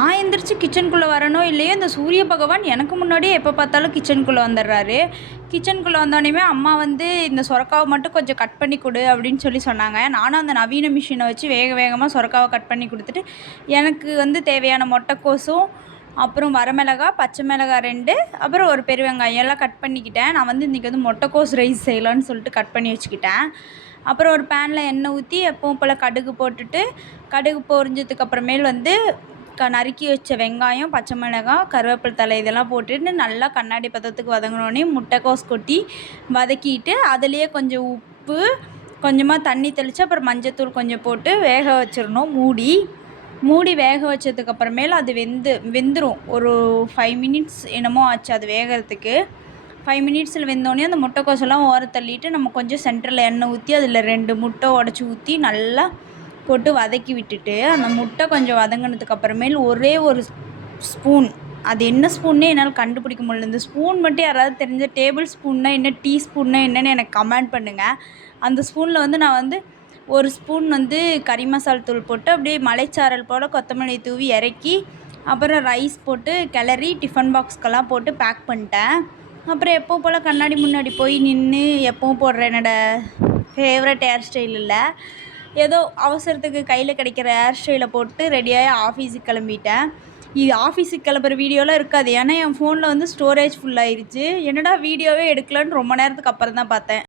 நான் எந்திரிச்சு கிச்சனுக்குள்ளே வரனோ இல்லையோ, இந்த சூரிய பகவான் எனக்கு முன்னாடியே எப்போ பார்த்தாலும் கிச்சனுக்குள்ளே வந்துடுறாரு. கிச்சனுக்குள்ளே வந்தோடனேயுமே அம்மா வந்து இந்த சொரக்காவை மட்டும் கொஞ்சம் கட் பண்ணி கொடு அப்படின்னு சொல்லி சொன்னாங்க. நானும் அந்த நவீன மிஷினை வச்சு வேக வேகமாக சொரக்காவை கட் பண்ணி கொடுத்துட்டு, எனக்கு வந்து தேவையான முட்டைக்கோஸும், அப்புறம் வரமிளகாய், பச்சை மிளகாய் 2, அப்புறம் ஒரு பெரிய வெங்காயம் எல்லாம் கட் பண்ணிக்கிட்டேன். நான் வந்து இன்றைக்கி வந்து முட்டைக்கோஸ் ரைஸ் செய்யலான்னு சொல்லிட்டு கட் பண்ணி வச்சுக்கிட்டேன். அப்புறம் ஒரு பேனில் எண்ணெய் ஊற்றி எப்பவும் போல் கடுகு போட்டுட்டு, கடுகு பொரிஞ்சதுக்கப்புறமேல் வந்து நறுக்கி வச்ச வெங்காயம், பச்சை மிளகாய், கருவேப்பிலை தழை இதெல்லாம் போட்டுட்டு நல்லா கண்ணாடி பதத்துக்கு வதங்கினோடனே முட்டைக்கோஸ் கொட்டி வதக்கிட்டு, அதுலேயே கொஞ்சம் உப்பு, கொஞ்சமாக தண்ணி தெளித்து அப்புறம் மஞ்சத்தூள் கொஞ்சம் போட்டு வேக வச்சிடணும் மூடி வேக வச்சதுக்கப்புறமேல் அது வெந்துடும். ஒரு 5 மினிட்ஸ் என்னமோ ஆச்சு அது வேகிறதுக்கு. 5 மினிட்ஸில் வெந்தோடனே அந்த முட்டைக்கோஸெல்லாம் ஓரத்தள்ளிட்டு நம்ம கொஞ்சம் சென்டரில் எண்ணெய் ஊற்றி அதில் 2 முட்டை உடச்சி ஊற்றி நல்லா போட்டு வதக்கி விட்டுட்டு, அந்த முட்டை கொஞ்சம் வதங்கினதுக்கு அப்புறமேல் ஒரே ஒரு ஸ்பூன், அது என்ன ஸ்பூன்னே என்னால் கண்டுபிடிக்க முடியல. இந்த ஸ்பூன் மட்டும் யாராவது தெரிஞ்ச டேபிள் ஸ்பூன்னா என்ன, டீ ஸ்பூன்னா என்னன்னு எனக்கு கமெண்ட் பண்ணுங்கள். அந்த ஸ்பூனில் வந்து நான் வந்து ஒரு ஸ்பூன் வந்து கறி மசால் தூள் போட்டு அப்படியே மலைச்சாரல் போல் கொத்தமல்லி தூவி இறக்கி, அப்புறம் ரைஸ் போட்டு கிளறி டிஃபன் பாக்ஸ்க்கெல்லாம் போட்டு பேக் பண்ணிட்டேன். அப்புறம் எப்பவும் போல் கண்ணாடி முன்னாடி போய் நின்று எப்பவும் போடுற என்னோடய ஃபேவரட் ஹேர் ஸ்டைல் இல்லை, ஏதோ அவசரத்துக்கு கையில் கிடைக்கிற ஹேர் ஸ்டைலை போட்டு ரெடியாகி ஆஃபீஸுக்கு கிளம்பிட்டேன். இது ஆஃபீஸுக்கு கிளம்புற வீடியோலாம் இருக்காது, ஏன்னா என் ஃபோனில் வந்து ஸ்டோரேஜ் ஃபுல்லாகிருச்சு. என்னடா வீடியோவே எடுக்கலன்னு ரொம்ப நேரத்துக்கு அப்புறம் தான் பார்த்தேன்.